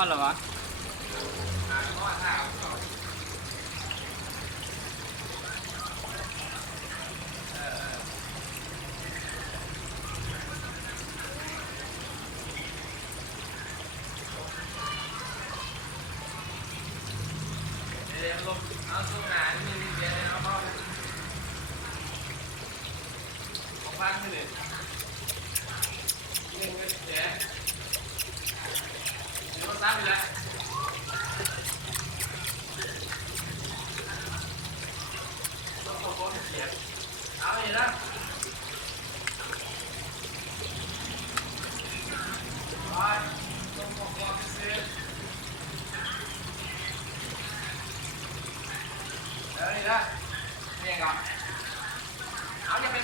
อดเหรอวะเอาสู้หนาที่มีเยอะเลยเอาเข้าของบ้านที่นี่เล่นกันแย่เดี๋ยวซ้ำไปแล้วต้องโค้งเสียบเอาอย่างนั้นไปต้องโค้งเสียบเดี๋ยวนี่นะนี่ก่อนเอาอย่าไป